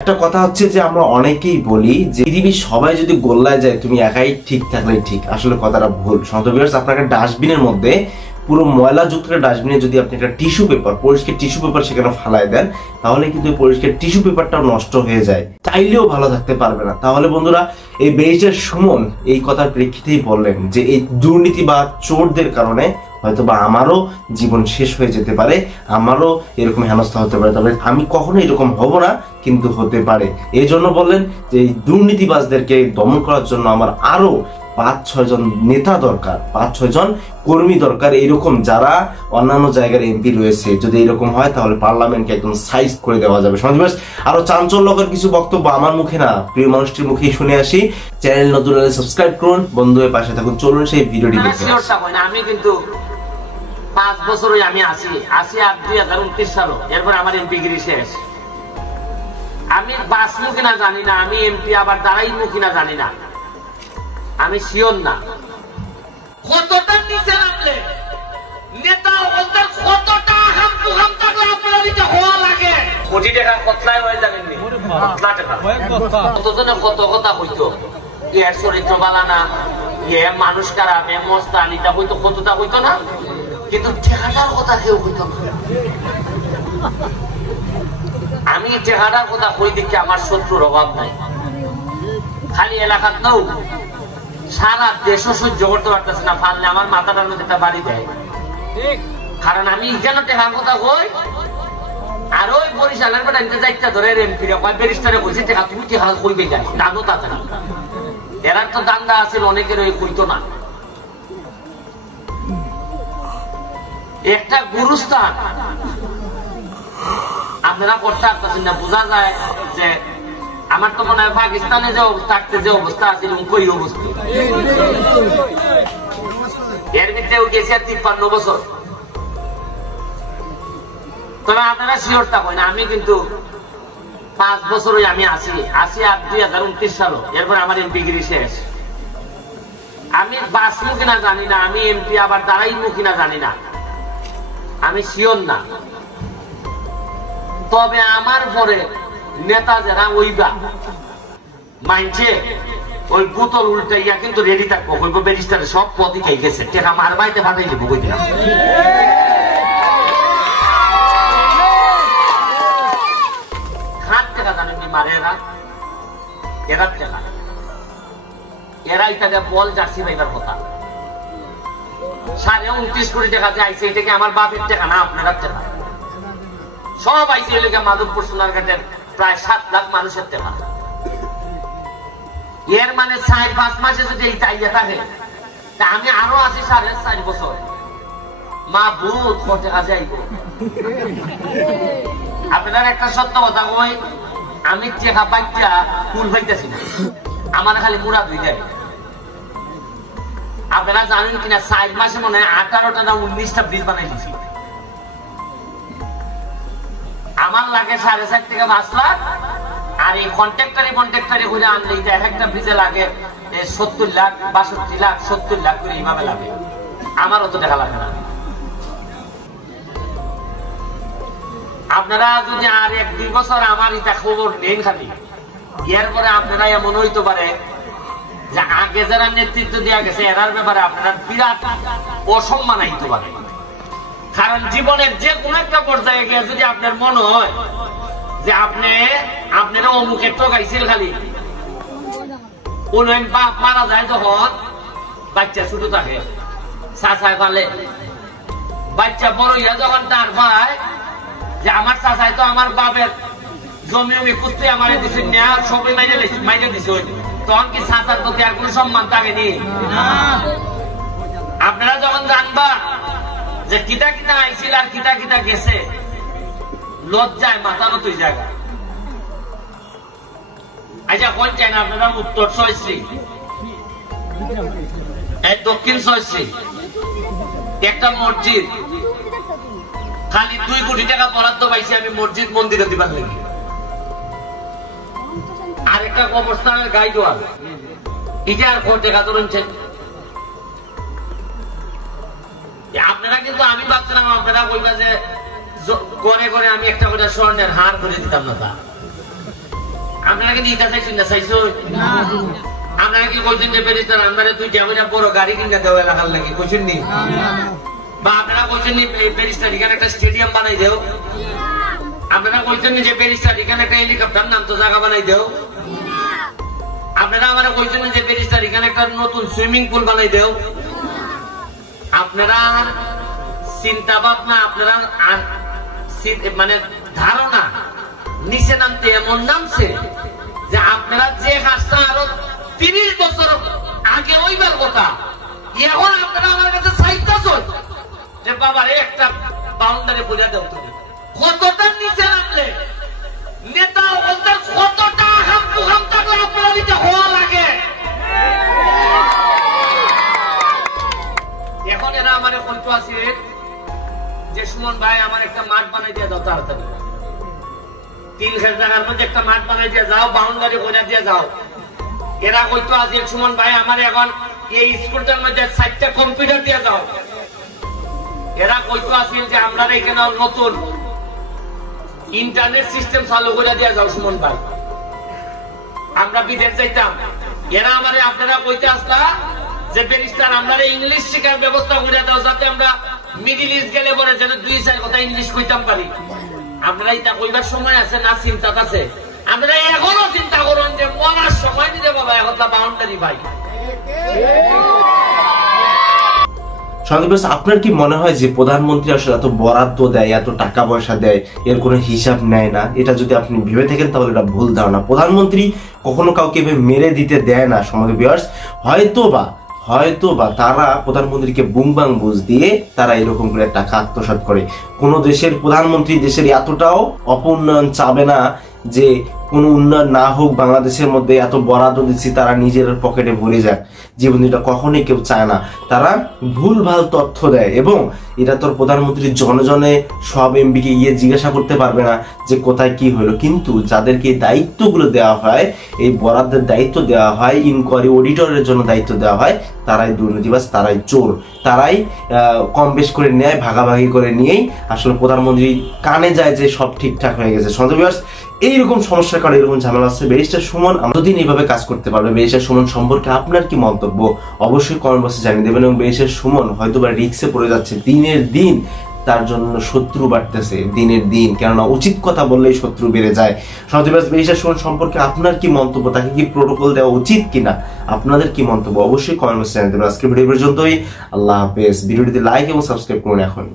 একটা কথা হচ্ছে যে আমরা অনেকেই বলি যে পৃথিবীর সবাই যদি গোল্লায় যায় তুমি একাই ঠিক থাকলেই ঠিক। আসলে কথাটা ভুল। ভিউয়ার্স, আপনার একটা ডাস্টবিনের মধ্যে পুরো ময়লা যুক্ত একটা ডাস্টবিনে যদি আপনি একটা টিস্যু পেপার, পরিষ্কার টিস্যু পেপার সেখানে ফালায় দেন, তাহলে কিন্তু পরিষ্কার টিস্যু পেপারটাও নষ্ট হয়ে যায়, চাইলেও ভালো থাকতে পারবে না। তাহলে বন্ধুরা, এই ব্যারিস্টার সুমন এই কথার প্রেক্ষিতেই বললেন যে এই দুর্নীতি বা চোরদের কারণে হয়তোবা আমারও জীবন শেষ হয়ে যেতে পারে, আমারও এরকম হেনস্থা হতে পারে। তবে আমি কখনো এরকম হব না, কিন্তু হতে পারে। এই জন্য বললেন যে এই দুর্নীতিবাজদেরকে দমন করার জন্য আমার আরো 5-6 জন নেতা দরকার, 5-6 জন কর্মী দরকার, এইরকম যারা অন্যান্য জায়গার এমপি রয়েছে। যদি এরকম হয় তাহলে পার্লামেন্টকে একদম সাইজ করে দেওয়া যাবে। সমাজ আরো চাঞ্চল্যকর কিছু বক্তব্য আমার মুখে না, প্রিয় মানুষটির মুখেই শুনে আসি। চ্যানেল নতুন হলে সাবস্ক্রাইব করুন, বন্ধু হয়ে পাশে থাকুন। চলুন সেই ভিডিওটি দেখে। আমি কিন্তু 5 বছরই আমি আসি আর 2029 সাল, এরপর আমার এমপিগিরি শেষ। আমি বাঁচবো কিনা জানি না, আমি এমপি আবার দাঁড়াইবো কিনা জানি না, আমি শিওর না। কতটা নিচে নামলে নেতা ওদের কতটা হাম থাকলে আপনারা দিতে হওয়া লাগে। কোটি টাকা কতলায় হয়ে যাবেন নি, কতজনে কত কথা হইতো, এর চরিত্র বালানা, এ মানুষ খারাপ, এ মস্তান, এটা হইতো, কতটা হইতো না, কিন্তু টেকাটার কথা কেউ হইতো না। আমি টেকাটার কথা কই দেখি আমার শত্রুর অভাব নাই। খালি এলাকার নৌ, সারা দেশও সহ্য করতে পারতেছে না, পারলে আমার মাথাটার মধ্যে একটা বাড়ি দেয়। কারণ আমি এখানে টেকার কথা কই, আর ওই বরিশালের বেটা নিতে যাইতে ধরে এমপিরা কয় ব্যারিস্টারে কইছে টেকা তুমি টেকা কইবে যাই, দানও তাতে না। এরা তো দান্দা আছে, অনেকের ওই কইতো না। একটা গুরুস্থান আপনারা করতে পারতেছেন না, বোঝা যায় যে আমার তো মনে হয় পাকিস্তানে যে থাকতে যে অবস্থা আছে ওই অবস্থা। এর ভিতরে উঠেছে 53 বছর। তবে আপনারা শিওর থাকুন, আমি কিন্তু 5 বছরই আমি আসি আর 2029 সাল, এরপর আমার এমপিগিরি শেষ। আমি বাঁচবো কিনা জানি না, আমি এমপি আবার দাঁড়াইবো কিনা জানি না, আমি শিওর না। তবে আমার পরে নেতা যারা ওইবা মানছে ওই বোতল উল্টাইয়া কিন্তু রেডি থাকবো, কইবো ব্যারিস্টারে সব পদই খাই গেছে, টেকা মার বাইতে পাঠাই দেবো, কই দিলাম। খাট টেকা জানেন কি মারে এরা, এরা টেকা, এরা ইত্যাদি বল জার্সি পাইবার কথা। 29.5 কোটি টাকা যে আইছে, এটা কি আমার বাপের টাকা না আপনার টাকা? সব আইছে এলাকা মাধবপুর সোনারঘাটের প্রায় 7 লাখ মানুষের টাকা। এর মানে 4-5 মাসে যদি এই টাইয়া থাকে, তা আমি আরো আছি 4.5 বছর, মা ভূত করতে কাজে আইব। আপনার একটা সত্য কথা কই, আমি টাকা পাইটা কুল পাইতেছি না, আমার খালি মুড়া দুই যায়। আপনারা জানেন কিনা 4 মাসে মনে হয় 18টা না 19টা ব্রিজ বানাই দিছি। আমার লাগে 4.5 থেকে 5 লাখ, আর এই কন্ট্রাক্টরে ঘুরে আনলে এক একটা ব্রিজে লাগে 70 লাখ, 62 লাখ, 70 লাখ করে এইভাবে লাগে। আমার অত টাকা লাগে না। আপনারা যদি আর 1-2 বছর আমার এটা খবর নেন খালি, এরপরে আপনারা এমন হইতে পারে যে আগে যারা নেতৃত্ব দেওয়া গেছে এরার ব্যাপারে আপনার বিরাট অসম্মান আইতে পারে। কারণ জীবনের যে কোন একটা পর্যায়ে গিয়ে যদি আপনার মনে হয় যে আপনারা অমুকের তো গাইছিল, খালি কোন বাপ মারা যায় যখন বাচ্চা ছোট থাকে, চাচায় পালে, বাচ্চা বড় হইয়া যখন তার ভাই যে আমার চাচাই তো আমার বাপের জমি কুস্তি আমার দিছে না, সবাই মাইনে দিছে, তখন কি চাচার প্রতি আর কোন সম্মান থাকেনি? আপনারা যখন জানবা যে কিতা কিতা আইছিল আর কিতা কিতা গেছে, লজ্জায় মাথা নতুই জায়গা। আচ্ছা কোন চাই না আপনারা? উত্তর 6শ্রী, দক্ষিণ 6শ্রী, একটা মসজিদ খালি 2 কোটি টাকা বরাদ্দ পাইছি আমি মসজিদ মন্দিরে দিবার লাগি। আর একটা কবরস্থানের গাইডওয়াল, এটা আর কোটি টাকা ধরছেন আপনারা। কিন্তু আমি ভাবছিলাম আপনারা কইবা যে করে করে আমি একটা করে স্বর্ণের হার করে দিতাম না, তা আপনারা কি নিতে চাইছেন না চাইছো আপনারা কি কইছেন যে ব্যারিস্টার আপনারা তুই যাবেন বড় গাড়ি কিনে দেও এলাকার লাগি কইছেন নি বা আপনারা কইছেন নি ব্যারিস্টার এখানে একটা স্টেডিয়াম বানাই দেও আপনারা কইছেন নি যে ব্যারিস্টার এখানে একটা হেলিকপ্টার নাম তো জায়গা বানাই দেও আপনারা আমারে কইছেন যে ব্যারিস্টার এখানে একটা নতুন সুইমিং পুল বানাই দেও আপনারা চিন্তা ভাবনা আপনারা মানে ধারণা নিচে নামতে এমন নামছে যে আপনারা যে কাজটা আরো 30 বছর আগে ওইবার কথা এখন আপনারা আমার কাছে চাইতেছেন যে বাবারে একটা বাউন্ডারি বোঝা দাও তুমি কতটা নিচে নামলে নেতা ওদের কতটা হাম থাকলে আপনারা দিতে হওয়া লাগে এখন এরা আমার কইতো আছে যে সুমন ভাই আমার একটা মাঠ বানাই দিয়ে দাও তাড়াতাড়ি 3,000 জায়গার মধ্যে একটা মাঠ বানাই দিয়ে যাও বাউন্ডারি করে দিয়ে যাও এরা কইতো আছে সুমন ভাই আমার এখন এই স্কুলটার মধ্যে 4টা কম্পিউটার দিয়ে যাও এরা কইতো আছে যে আমরা এখানে নতুন ইন্টারনেট সিস্টেম চালু করে দিয়ে যাও সুমন ভাই আমরা বিদেশ যাইতাম এরা আমারে আপনারা কইতে আসলা যে ব্যারিস্টার আমরা ইংলিশ শেখার ব্যবস্থা করে দাও যাতে আমরা মিডল ইস্ট গেলে পরে যেন 2-4 কথা ইংলিশ কইতাম পারি আপনারা এটা কইবার সময় আছে না চিন্তা আছে আপনারা এখনো চিন্তা করুন যে মরার সময় দিতে বাবা এখন বাউন্ডারি ভাই আপনার কি মনে হয় যে প্রধানমন্ত্রী আসলে এত বরাদ্দ দেয় এত টাকা পয়সা দেয় এর কোনো হিসাব নেয় না এটা যদি আপনি ভেবে থাকেন তাহলে এটা ভুল ধারণা প্রধানমন্ত্রী কখনো কাউকে মেরে দিতে দেয় না সমাজ ভিউয়ার্স হয়তো বা তারা প্রধানমন্ত্রীকে বুংবাং বুঝ দিয়ে তারা এরকম করে টাকা আত্মসাৎ করে কোন দেশের প্রধানমন্ত্রী দেশের এতটাও অপউন্নয়ন চাবে না যে কোনো উন্নয়ন না হোক বাংলাদেশের মধ্যে এত বরাদ্দ দিচ্ছি তারা নিজের পকেটে ভরে যাক জীবন এটা কখনোই কেউ চায় না তারা ভুলভাল তথ্য দেয় এবং এটা তোর প্রধানমন্ত্রী জনজনে সব এমপিকে গিয়ে জিজ্ঞাসা করতে পারবে না যে কোথায় কি হলো কিন্তু যাদেরকে এই দায়িত্বগুলো দেওয়া হয় এই বরাদ্দের দায়িত্ব দেওয়া হয় ইনকোয়ারি অডিটরের জন্য দায়িত্ব দেওয়া হয় তারাই দুর্নীতিবাজ তারাই চোর তারাই কম বেশ করে নেয় ভাগাভাগি করে নিয়েই আসলে প্রধানমন্ত্রী কানে যায় যে সব ঠিকঠাক হয়ে গেছে সন্দেহবিয়ার্স এইরকম সমস্যার কারণে এরকম ঝামেলা আছে ব্যারিস্টার সুমন যতদিন এইভাবে কাজ করতে পারবে ব্যারিস্টার সুমন সম্পর্কে আপনার কি মন্তব্য অবশ্যই কমেন্ট বক্সে জানিয়ে দেবেন এবং ব্যারিস্টার সুমন হয়তো বা রিস্কে পড়ে যাচ্ছে দিনের দিন তার জন্য শত্রু বাড়তেছে দিনের দিন কেননা উচিত কথা বললেই শত্রু বেড়ে যায় সন্দেহবিয়ার্স ব্যারিস্টার সুমন সম্পর্কে আপনার কি মন্তব্য তাকে কি প্রোটোকল দেওয়া উচিত কিনা আপনাদের কি মন্তব্য অবশ্যই কমেন্ট বক্সে জানিয়ে দেবেন আজকে ভিডিও পর্যন্তই আল্লাহ হাফেজ ভিডিওটিতে লাইক এবং সাবস্ক্রাইব করুন এখন